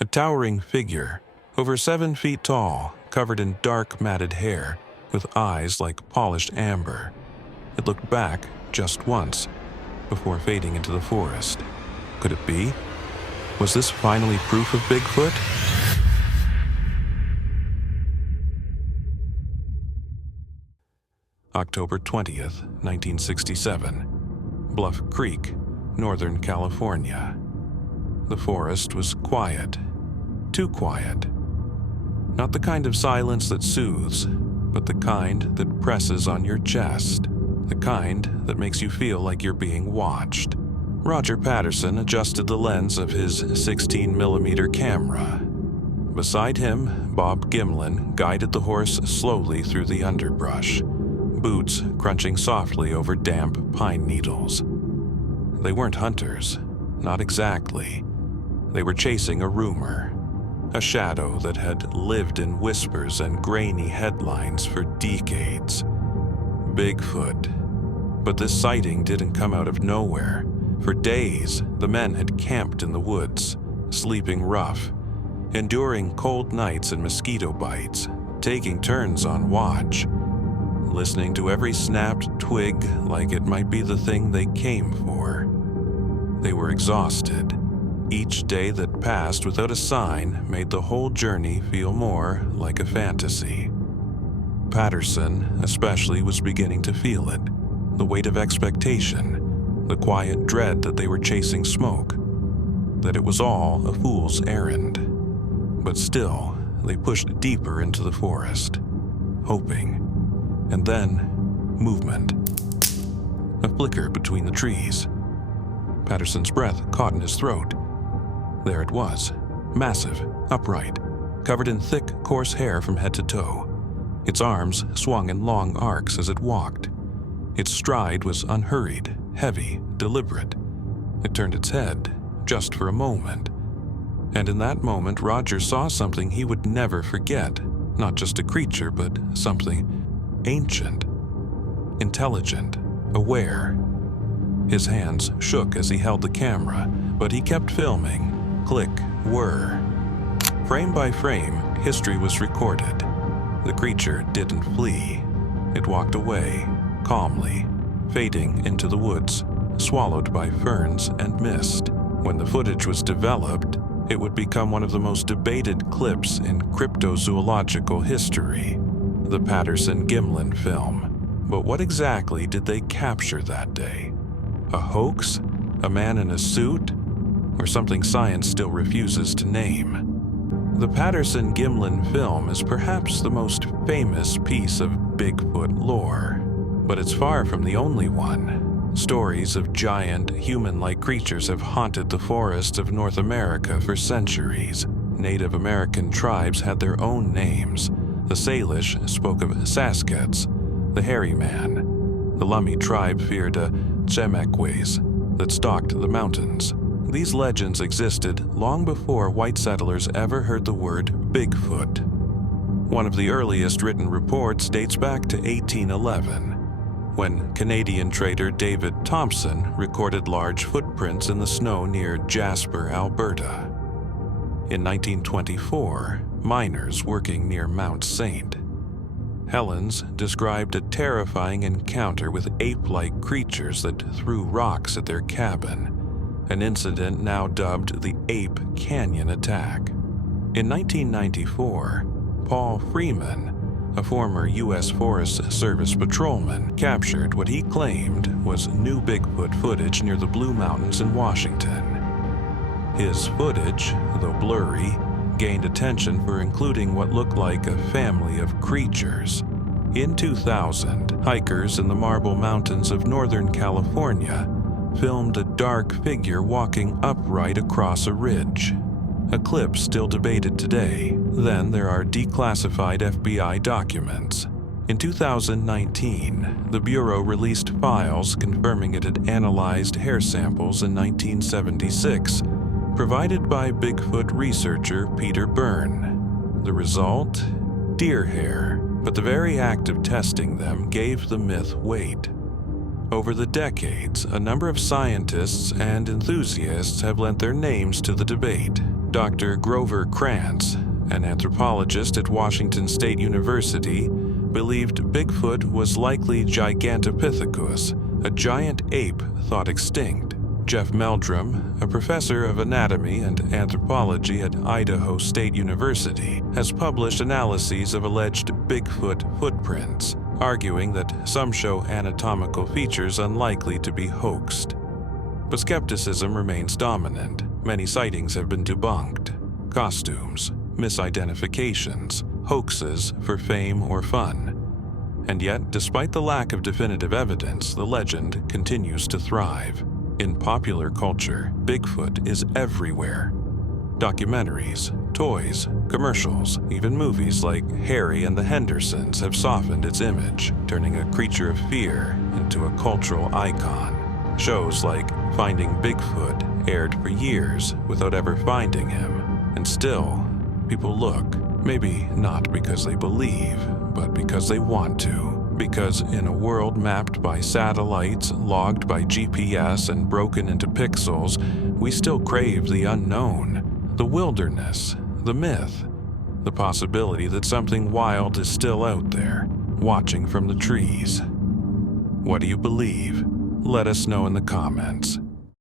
A towering figure, over 7 feet tall, covered in dark matted hair, with eyes like polished amber. It looked back just once, before fading into the forest. Could it be? Was this finally proof of Bigfoot? October 20th, 1967. Bluff Creek, Northern California. The forest was quiet. Too quiet. Not the kind of silence that soothes, but the kind that presses on your chest. The kind that makes you feel like you're being watched. Roger Patterson adjusted the lens of his 16mm camera. Beside him, Bob Gimlin guided the horse slowly through the underbrush, boots crunching softly over damp pine needles. They weren't hunters, not exactly. They were chasing a rumor, a shadow that had lived in whispers and grainy headlines for decades. Bigfoot. But this sighting didn't come out of nowhere. For days, the men had camped in the woods, sleeping rough, enduring cold nights and mosquito bites, taking turns on watch, listening to every snapped twig like it might be the thing they came for. They were exhausted. Each day that passed without a sign made the whole journey feel more like a fantasy. Patterson, especially, was beginning to feel it. The weight of expectation, the quiet dread that they were chasing smoke, that it was all a fool's errand. But still, they pushed deeper into the forest, hoping. And then, movement. A flicker between the trees. Patterson's breath caught in his throat. There it was, massive, upright, covered in thick, coarse hair from head to toe. Its arms swung in long arcs as it walked. Its stride was unhurried, heavy, deliberate. It turned its head, just for a moment. And in that moment, Roger saw something he would never forget. Not just a creature, but something ancient, intelligent, aware. His hands shook as he held the camera, but he kept filming. Click, whir. Frame by frame, history was recorded. The creature didn't flee. It walked away, calmly, fading into the woods, swallowed by ferns and mist. When the footage was developed, it would become one of the most debated clips in cryptozoological history, the Patterson-Gimlin film. But what exactly did they capture that day? A hoax? A man in a suit? Or something science still refuses to name? The Patterson-Gimlin film is perhaps the most famous piece of Bigfoot lore, but it's far from the only one. Stories of giant, human-like creatures have haunted the forests of North America for centuries. Native American tribes had their own names. The Salish spoke of Saskats, the hairy man. The Lummi tribe feared a Chemehuevis that stalked the mountains. These legends existed long before white settlers ever heard the word Bigfoot. One of the earliest written reports dates back to 1811, when Canadian trader David Thompson recorded large footprints in the snow near Jasper, Alberta. In 1924, miners working near Mount St. Helens described a terrifying encounter with ape-like creatures that threw rocks at their cabin, an incident now dubbed the Ape Canyon Attack. In 1994, Paul Freeman, a former U.S. Forest Service patrolman, captured what he claimed was new Bigfoot footage near the Blue Mountains in Washington. His footage, though blurry, gained attention for including what looked like a family of creatures. In 2000, hikers in the Marble Mountains of Northern California filmed a dark figure walking upright across a ridge. A clip still debated today. Then there are declassified FBI documents. In 2019, the Bureau released files confirming it had analyzed hair samples in 1976, provided by Bigfoot researcher Peter Byrne. The result? Deer hair. But the very act of testing them gave the myth weight. Over the decades, a number of scientists and enthusiasts have lent their names to the debate. Dr. Grover Krantz, an anthropologist at Washington State University, believed Bigfoot was likely Gigantopithecus, a giant ape thought extinct. Jeff Meldrum, a professor of anatomy and anthropology at Idaho State University, has published analyses of alleged Bigfoot footprints, arguing that some show anatomical features unlikely to be hoaxed. But skepticism remains dominant. Many sightings have been debunked. Costumes, misidentifications, hoaxes for fame or fun. And yet, despite the lack of definitive evidence, the legend continues to thrive. In popular culture, Bigfoot is everywhere. Documentaries, toys, commercials, even movies like Harry and the Hendersons have softened its image, turning a creature of fear into a cultural icon. Shows like Finding Bigfoot aired for years without ever finding him, and still, people look, maybe not because they believe, but because they want to. Because in a world mapped by satellites, logged by GPS, and broken into pixels, we still crave the unknown, the wilderness, the myth, the possibility that something wild is still out there, watching from the trees. What do you believe? Let us know in the comments.